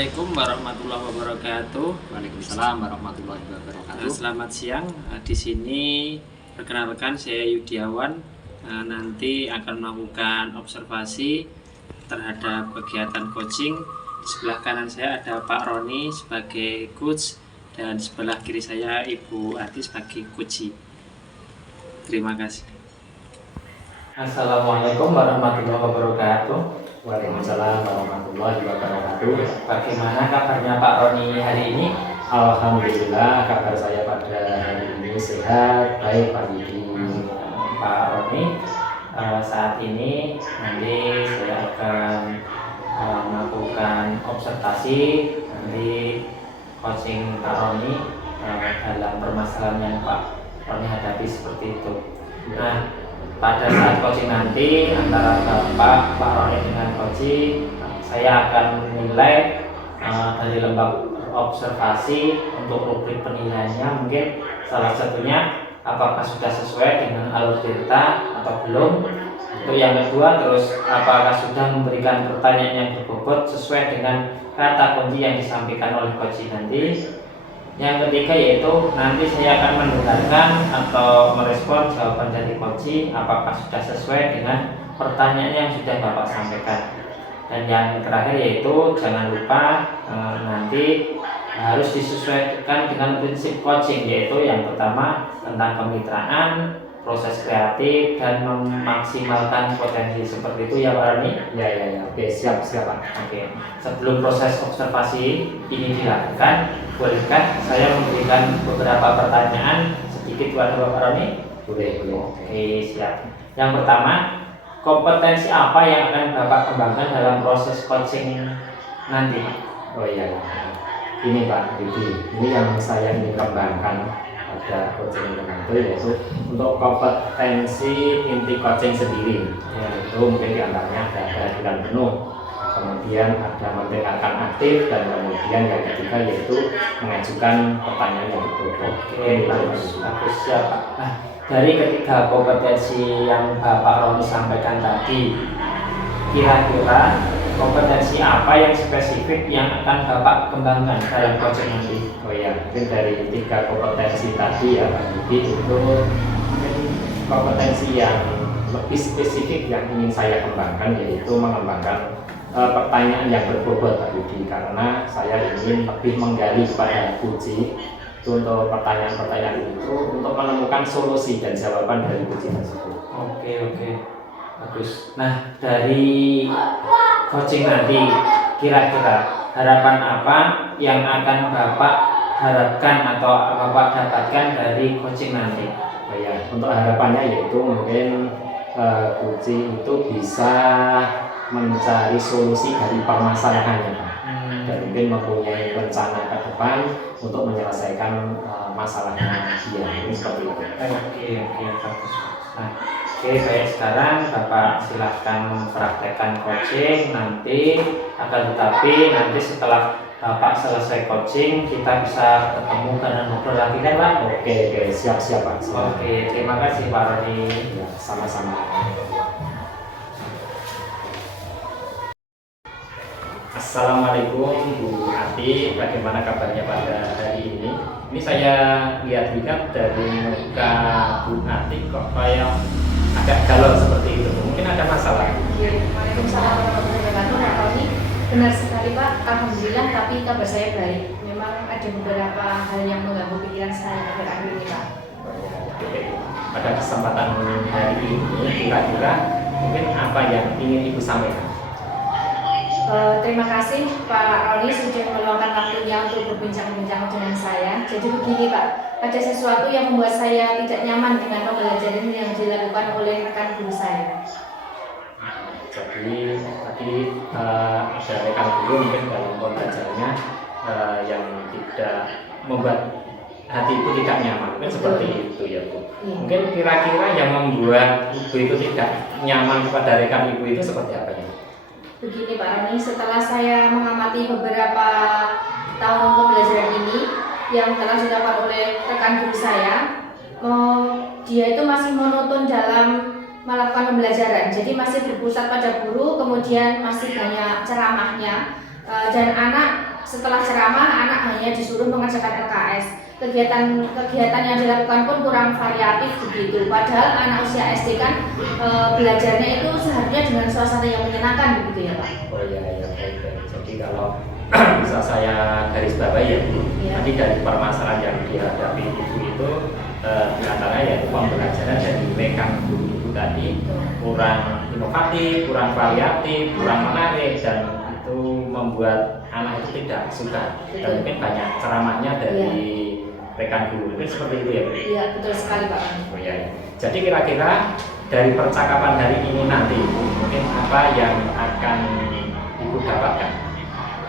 Assalamualaikum warahmatullahi wabarakatuh. Waalaikumsalam warahmatullahi wabarakatuh. Selamat siang. Di sini perkenalkan saya Yudiawan. Nanti akan melakukan observasi terhadap kegiatan coaching. Di sebelah kanan saya ada Pak Roni sebagai coach dan sebelah kiri saya Ibu Ati sebagai coach. Terima kasih. Assalamualaikum warahmatullahi wabarakatuh. Waalaikumsalam warahmatullahi wabarakatuh. Bagaimana kabarnya Pak Roni hari ini? Alhamdulillah kabar saya pada hari ini sehat, baik Pak Yudi. Pak Roni, saat ini nanti saya akan melakukan observasi nanti coaching Pak Roni dalam permasalahan yang Pak Roni hadapi seperti itu. Nah, pada saat coaching nanti antara Pak Roni dengan coaching, saya akan menilai dari lembaga observasi untuk rubrik penilaiannya. Mungkin salah satunya apakah sudah sesuai dengan alur cerita atau belum. Untuk yang kedua, terus apakah sudah memberikan pertanyaan yang berbobot sesuai dengan kata kunci yang disampaikan oleh coaching nanti. Yang ketiga yaitu nanti saya akan mendengarkan atau merespon jawaban dari coaching apakah sudah sesuai dengan pertanyaan yang sudah Bapak sampaikan. Dan yang terakhir yaitu jangan lupa nanti harus disesuaikan dengan prinsip coaching, yaitu yang pertama tentang kemitraan, proses kreatif, dan memaksimalkan potensi. Seperti itu ya Pak Rani? Ya. Oke, siap Pak. Oke. Sebelum proses observasi ini dilakukan, bolehkah saya memberikan beberapa pertanyaan sedikit kepada Bapak Rani? Boleh. Oke, siap. Yang pertama, kompetensi apa yang akan Bapak kembangkan dalam proses coaching nanti? Oh iya. Ini Pak Yudi, ini yang saya ingin kembangkan pada coaching nanti, yaitu untuk kompetensi inti coaching sendiri, yaitu mungkin diantaranya ada kehadiran penuh, kemudian ada mendengarkan aktif, dan kemudian yang ketiga yaitu mengajukan pertanyaan yang berbobot. Oke, bagus ya Pak. Nah, dari ketiga kompetensi yang Bapak Roni sampaikan tadi, kira-kira kompetensi apa yang spesifik yang akan Bapak kembangkan dalam coaching nanti? Oh ya, mungkin dari tiga kompetensi tadi ya Pak Yudi, itu mungkin kompetensi yang lebih spesifik yang ingin saya kembangkan, yaitu mengembangkan pertanyaan yang berbobot Pak Yudi, karena saya ingin lebih menggali kepada kunci itu untuk pertanyaan-pertanyaan itu untuk menemukan solusi dan jawaban dari kunci tersebut. Oke, bagus. Nah, dari coaching nanti kira-kira harapan apa yang akan Bapak harapkan atau Bapak dapatkan dari coaching nanti? Oh ya, untuk harapannya yaitu mungkin kunci itu bisa mencari solusi dari permasalahannya, dan mungkin mempunyai rencana ke depan untuk menyelesaikan masalahnya dia. Ini seperti itu. Oke, bagus. Nah, baik, sekarang Bapak silahkan praktekkan coaching nanti. Akan tetapi nanti setelah Bapak selesai coaching kita bisa ketemu dan ngobrol lagi kan Pak? Oke, siap Pak. Oke, terima kasih Pak Roni. Ya, sama-sama. Assalamualaikum Bu Ati, bagaimana kabarnya pada hari ini? Ini saya lihat-lihat dari muka Bu Ati kok kayak agak galau seperti itu. Mungkin ada masalah. Waalaikumsalam warahmatullahi wabarakatuh. Pak Roni, benar sekali Pak. Alhamdulillah, tapi kabar saya baik. Memang ada beberapa hal yang mengganggu pikiran saya akhir-akhir ini Pak. Pada kesempatan hari ini kira-kira mungkin apa yang ingin Ibu sampaikan? Terima kasih Pak Roni sudah meluangkan waktunya untuk berbincang-bincang dengan saya. Jadi begini Pak, ada sesuatu yang membuat saya tidak nyaman dengan pembelajaran yang dilakukan oleh rekan guru saya. Jadi tadi ada rekan guru mungkin dalam pembelajarannya yang tidak membuat hati Ibu tidak nyaman, mungkin seperti itu ya Bu. Iya. Mungkin kira-kira yang membuat Ibu itu tidak nyaman kepada rekan Ibu itu seperti apa ya? Begini Pak Roni, setelah saya mengamati beberapa tahun pembelajaran ini yang telah dilakukan oleh rekan guru saya, dia itu masih monoton dalam melakukan pembelajaran. Jadi masih berpusat pada guru, kemudian masih banyak ceramahnya, dan anak setelah ceramah anak hanya disuruh mengerjakan LKS. Kegiatan yang dilakukan pun kurang variatif begitu. Padahal anak usia SD kan belajarnya itu seharusnya dengan suasana yang menyenangkan begitu ya Pak. Oh iya, ya, baik. Jadi kalau bisa saya garis bawahi ya Bu, tadi dari permasalahan yang dihadapi Ibu itu di antaranya yaitu pembelajaran dari rekan guru Ibu tadi kurang inovatif, kurang variatif, kurang menarik, dan itu membuat anak itu tidak suka. Dan mungkin banyak ceramahnya dari rekan guru, mungkin seperti itu ya Bu? Iya, betul sekali Pak. Oh iya. Jadi kira-kira dari percakapan hari ini nanti mungkin apa yang akan Ibu dapatkan?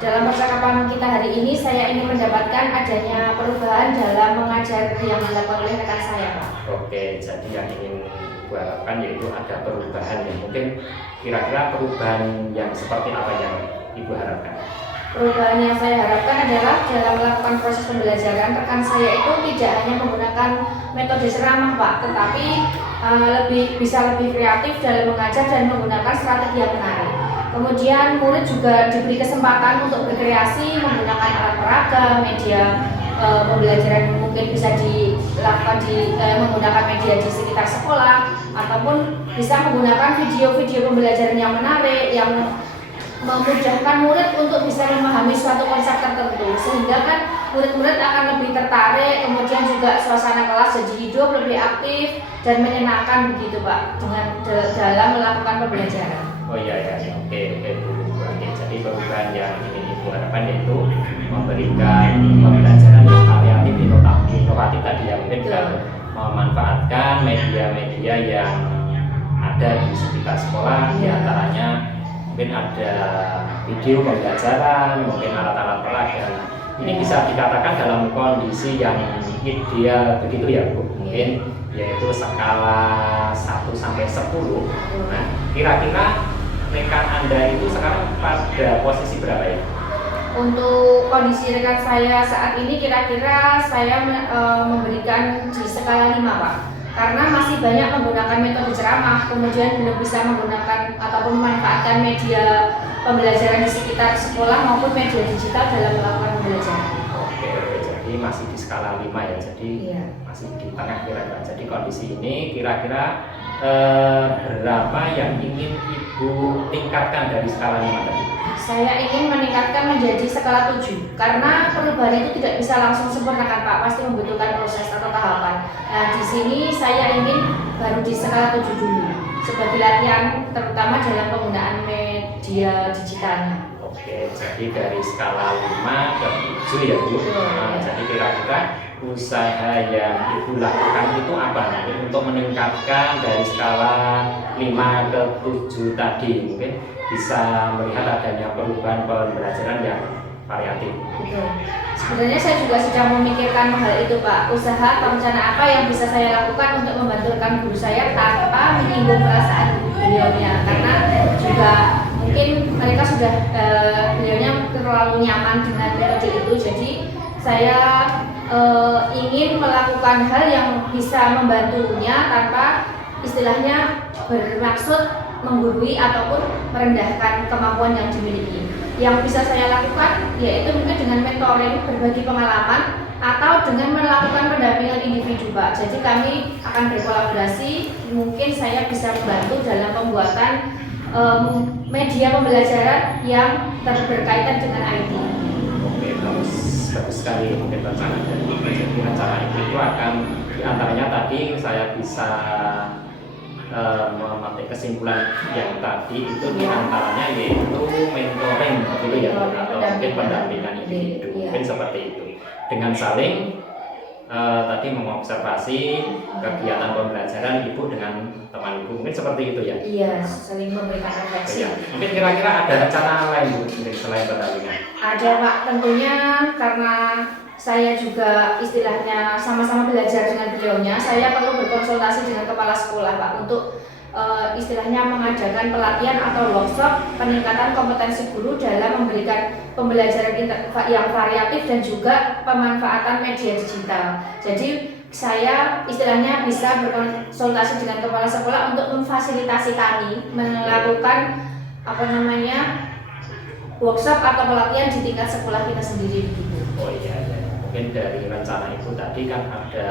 Dalam percakapan kita hari ini saya ingin mendapatkan adanya perubahan dalam mengajar yang dilakukan oleh rekan saya Pak. Oke, jadi yang ingin Ibu harapkan yaitu ada perubahan ya. Mungkin kira-kira perubahan yang seperti apa yang Ibu harapkan? Perubahan yang saya harapkan adalah dalam melakukan proses pembelajaran rekan saya itu tidak hanya menggunakan metode ceramah Pak, tetapi bisa lebih kreatif dalam mengajar dan menggunakan strategi yang menarik. Kemudian murid juga diberi kesempatan untuk berkreasi menggunakan alat peraga, media pembelajaran mungkin bisa dilakukan menggunakan media di sekitar sekolah, ataupun bisa menggunakan video-video pembelajaran yang menarik yang memudahkan murid untuk bisa memahami suatu konsep tertentu, sehingga kan murid-murid akan lebih tertarik, kemudian juga suasana kelas jadi hidup, lebih aktif dan menyenangkan begitu Pak dalam melakukan pembelajaran. Oh iya, oke Bu. Jadi perubahan yang ingin Ibu harapkan yaitu memberikan pembelajaran yang variatif, inovatif tadi yang mungkin memanfaatkan media-media yang ada di sekitar sekolah, diantaranya mungkin ada video pembelajaran, mungkin alat-alat peraga. Ini bisa dikatakan dalam kondisi yang ideal begitu ya Bu, mungkin yaitu skala 1 sampai 10. Nah, kira-kira rekan Anda itu sekarang pada posisi berapa ya? Untuk kondisi rekan saya saat ini kira-kira saya memberikan di skala 5 Pak. Karena masih banyak menggunakan metode ceramah, kemudian belum bisa menggunakan ataupun memanfaatkan media pembelajaran di sekitar sekolah maupun media digital dalam melakukan pembelajaran. Oke, jadi masih di skala 5 ya, jadi masih di tengah kira-kira. Jadi kondisi ini kira-kira berapa yang ingin Ibu tingkatkan dari skala 5 tadi? Saya ingin meningkatkan menjadi skala 7 karena perubahan itu tidak bisa langsung sempurna kan Pak, pasti membutuhkan proses atau tahapan. Nah di sini saya ingin baru di skala 7 dulu sebagai latihan terutama dalam penggunaan media digitalnya. Oke, jadi dari skala 5 ke 7 ya Bu. Nah, jadi kira-kira usaha yang Ibu lakukan itu apa? Mungkin untuk meningkatkan dari skala 5 ke 7 tadi, mungkin bisa melihat adanya perubahan pembelajaran yang variatif. Betul. Sebenarnya saya juga sedang memikirkan hal itu Pak. Usaha atau rencana apa yang bisa saya lakukan untuk membantu rekan guru saya tanpa menyinggung perasaan beliaunya, karena juga mungkin mereka sudah beliaunya terlalu nyaman dengan metode itu, jadi saya ingin melakukan hal yang bisa membantunya tanpa istilahnya bermaksud menggurui ataupun merendahkan kemampuan yang dimiliki. Yang bisa saya lakukan yaitu mungkin dengan mentoring, berbagi pengalaman, atau dengan melakukan pendampingan individu Pak. Jadi kami akan berkolaborasi, mungkin saya bisa membantu dalam pembuatan media pembelajaran yang berkaitan dengan IT. Oke, bagus sekali mungkin rencana dari Ibu. Jadi rencana itu akan diantaranya tadi saya bisa memakai kesimpulan yang tadi itu diantaranya yaitu mentoring gitu ya, atau mungkin pendampingan individu, mungkin seperti itu dengan saling tadi mengobservasi kegiatan pembelajaran Ibu dengan teman Ibu, mungkin seperti itu ya. Iya, saling memberikan refleksi. Mungkin kira-kira ada rencana lain Bu selain pendampingan? Ada Pak, tentunya karena saya juga istilahnya sama-sama belajar dengan beliaunya, saya perlu berkonsultasi dengan kepala sekolah Pak untuk istilahnya mengadakan pelatihan atau workshop peningkatan kompetensi guru dalam memberikan pembelajaran yang variatif dan juga pemanfaatan media digital. Jadi saya istilahnya bisa berkonsultasi dengan kepala sekolah untuk memfasilitasi kami melakukan workshop atau pelatihan di tingkat sekolah kita sendiri begitu. Oh iya, iya. Mungkin dari rencana itu tadi kan ada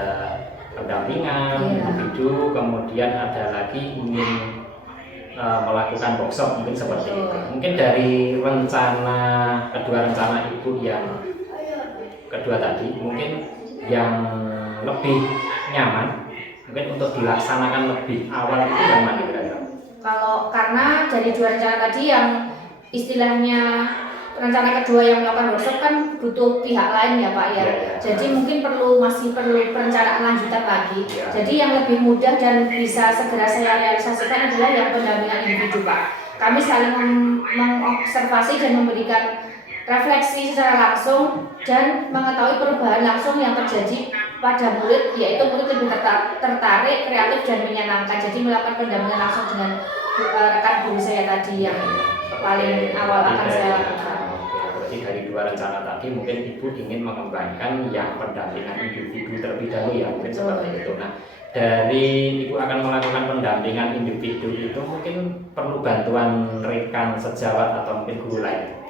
pendampingan individu, kemudian ada lagi ingin melakukan workshop mungkin seperti itu. Mungkin dari kedua rencana ibu yang kedua tadi, mungkin yang lebih nyaman mungkin untuk dilaksanakan lebih awal itu yang mana kira-kira? Karena dari dua rencana tadi yang istilahnya rencana kedua yang melakukan workshop kan butuh pihak lain ya Pak ya. Jadi mungkin masih perlu perencanaan lanjutan lagi. Jadi yang lebih mudah dan bisa segera saya realisasikan adalah yang pendampingan individu Pak. Kami saling mengobservasi dan memberikan refleksi secara langsung dan mengetahui perubahan langsung yang terjadi pada murid, yaitu murid lebih tertarik, kreatif dan menyenangkan. Jadi melakukan pendampingan langsung dengan rekan guru saya tadi yang paling awal akan saya lakukan. Berarti dari dua rencana tadi mungkin ibu ingin mengembangkan yang pendampingan individu terlebih dahulu ya, mungkin seperti itu. Nah, dari ibu akan melakukan pendampingan individu itu mungkin perlu bantuan rekan sejawat atau mungkin guru lain?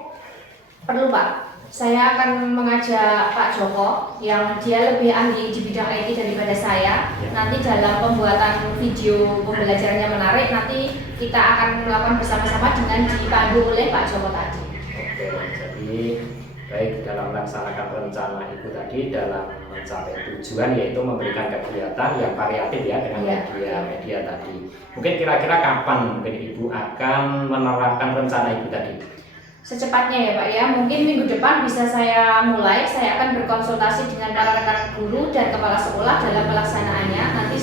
Perlu Pak. Saya akan mengajak Pak Joko yang dia lebih ahli di bidang IT daripada saya. Nanti dalam pembuatan video pembelajarannya menarik, nanti kita akan melakukan bersama-sama dengan dipandu oleh Pak Joko tadi. Oke, jadi baik dalam melaksanakan rencana itu tadi dalam mencapai tujuan yaitu memberikan kegiatan yang variatif ya dengan media tadi. Mungkin kira-kira kapan mungkin ibu akan menerapkan rencana ibu tadi? Secepatnya ya Pak ya, mungkin minggu depan bisa saya mulai. Saya akan berkonsultasi dengan para rekan guru dan kepala sekolah dalam pelaksanaannya. Nanti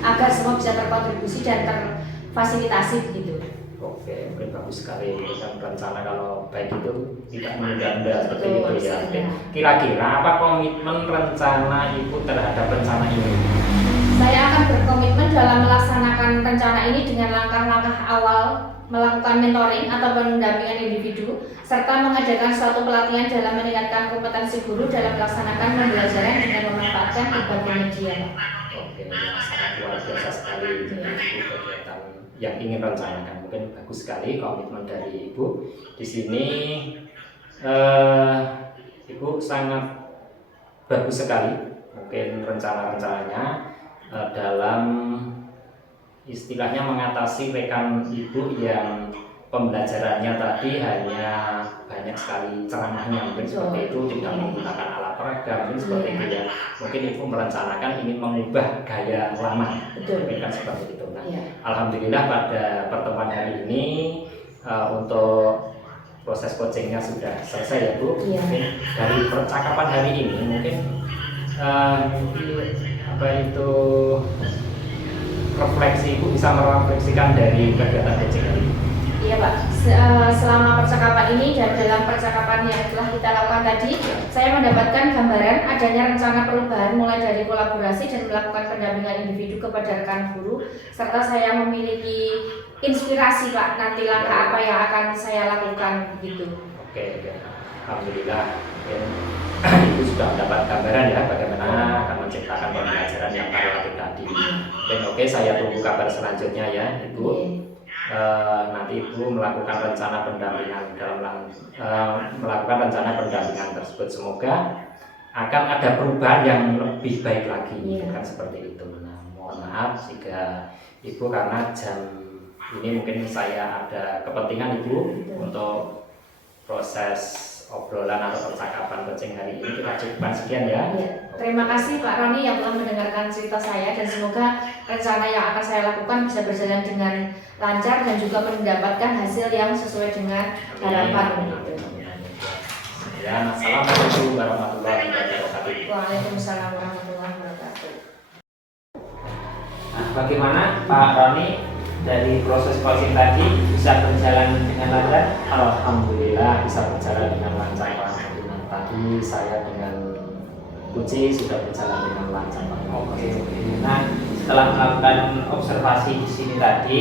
agar semua bisa terkontribusi dan terfasilitasi begitu. Oke, mungkin bagus sekali kan rencana kalau baik itu tidak menunda-nunda seperti itu ya. Kira-kira apa komitmen rencana ibu terhadap rencana ini? Saya akan berkomitmen dalam melaksanakan rencana ini dengan langkah-langkah awal melakukan mentoring atau pendampingan individu, serta mengadakan suatu pelatihan dalam meningkatkan kompetensi guru dalam melaksanakan pembelajaran dengan memanfaatkan berbagai media. Oke, sangat luar biasa sekali kegiatan yang ingin rencanakan. Mungkin bagus sekali komitmen dari ibu. Di sini ibu sangat bagus sekali mungkin rencana-rencananya dalam istilahnya mengatasi rekan ibu yang pembelajarannya tadi hanya banyak sekali ceramahnya mungkin seperti itu, tidak menggunakan alat peraga mungkin seperti itu ya. Mungkin ibu merencanakan ingin mengubah gaya lama, mungkin kan seperti itu. Nah, alhamdulillah pada pertemuan hari ini untuk proses coachingnya sudah selesai ya Bu. Mungkin dari percakapan hari ini mungkin apa itu refleksi ibu bisa merefleksikan dari kegiatan coaching ini. Iya Pak, selama percakapan ini dan dalam percakapan yang telah kita lakukan tadi, saya mendapatkan gambaran adanya rencana perubahan mulai dari kolaborasi dan melakukan pendampingan individu kepada rekan guru, serta saya memiliki inspirasi Pak, nanti langkah apa yang akan saya lakukan begitu. Oke. Alhamdulillah ibu sudah mendapat gambaran ya bagaimana akan menciptakan pembelajaran yang variatif tadi. Dan oke, saya tunggu kabar selanjutnya ya Ibu. Nanti Ibu melakukan rencana pendampingan melakukan rencana pendampingan tersebut. Semoga akan ada perubahan yang lebih baik lagi, kan seperti itu. Nah, mohon maaf jika Ibu karena jam ini mungkin saya ada kepentingan Ibu untuk proses obrolan atau percakapan coaching hari ini kita cukupkan sekian ya. Terima kasih Pak Roni yang telah mendengarkan cerita saya, dan semoga rencana yang akan saya lakukan bisa berjalan dengan lancar dan juga mendapatkan hasil yang sesuai dengan harapan. Ya, assalamualaikum warahmatullahi wabarakatuh. Waalaikumsalam warahmatullahi wabarakatuh. Nah, bagaimana Pak Roni dari proses coaching tadi bisa berjalan dengan lancar? Alhamdulillah bisa berjalan dengan lancar Pak. Tadi saya dengan Kuci sudah berjalan dengan lancar Pak. Oke. Nah, setelah melakukan observasi di sini tadi,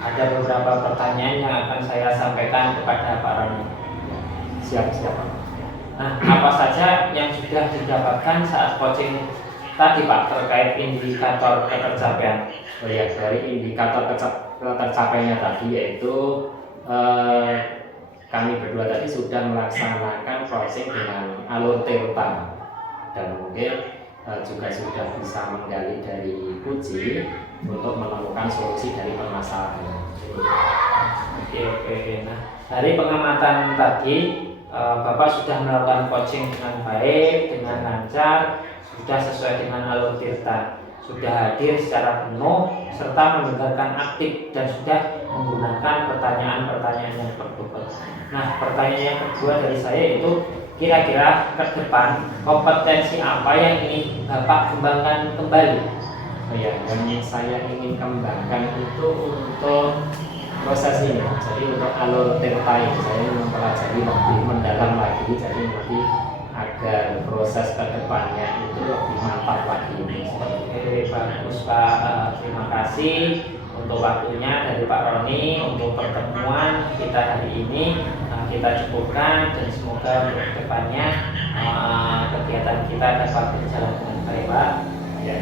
ada beberapa pertanyaan yang akan saya sampaikan kepada Pak Roni. Siap Pak. Nah, apa saja yang sudah didapatkan saat coaching tadi Pak terkait indikator ketercapaian? Dari indikator tercapainya tadi yaitu kami berdua tadi sudah melaksanakan coaching dengan alur Delta, dan mungkin juga sudah bisa menggali dari Puji untuk menemukan solusi dari permasalahan. Oke. Nah, dari pengamatan tadi, Bapak sudah melakukan coaching dengan baik, dengan lancar, sudah sesuai dengan alur Tirta, sudah hadir secara penuh, serta mendengarkan aktif dan sudah menggunakan pertanyaan-pertanyaan yang berbobot. Nah, pertanyaan yang kedua dari saya itu, kira-kira ke depan kompetensi apa yang ingin Bapak kembangkan kembali? Oh ya, yang saya ingin kembangkan itu untuk proses ini. Jadi untuk alur Tirta ini saya ingin mempelajari lebih mendalam lagi. Jadi nanti agar proses kedepannya itu lebih mantap lagi. Oke, bagus Pak. Terima kasih untuk waktunya dari Pak Roni untuk pertemuan kita hari ini. Kita cukupkan dan semoga untuk kedepannya kegiatan kita dapat berjalan dengan baik, Pak. Ya.